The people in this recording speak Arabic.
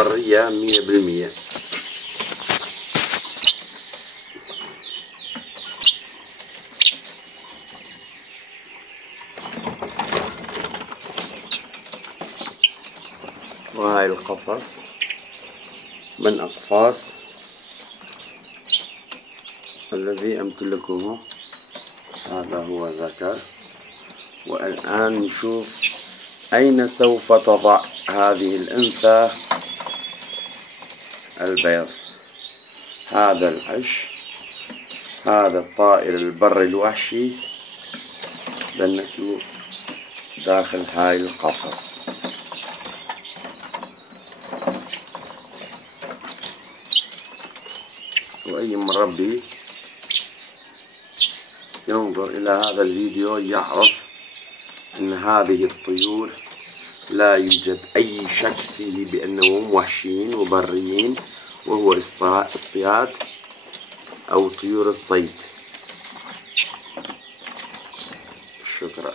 برية 100%. وهاي القفص من أقفاص الذي أمتلكه. هذا هو ذكر. والآن نشوف أين سوف تضع هذه الأنثى البيض. هذا العش، هذا الطائر البري الوحشي بنته داخل هاي القفص. وأي مربي ينظر إلى هذا الفيديو يعرف أن هذه الطيور لا يوجد أي شك فيه بأنهم وحشيين وبريين، وهو اصطياد أو طيور الصيد. شكرا.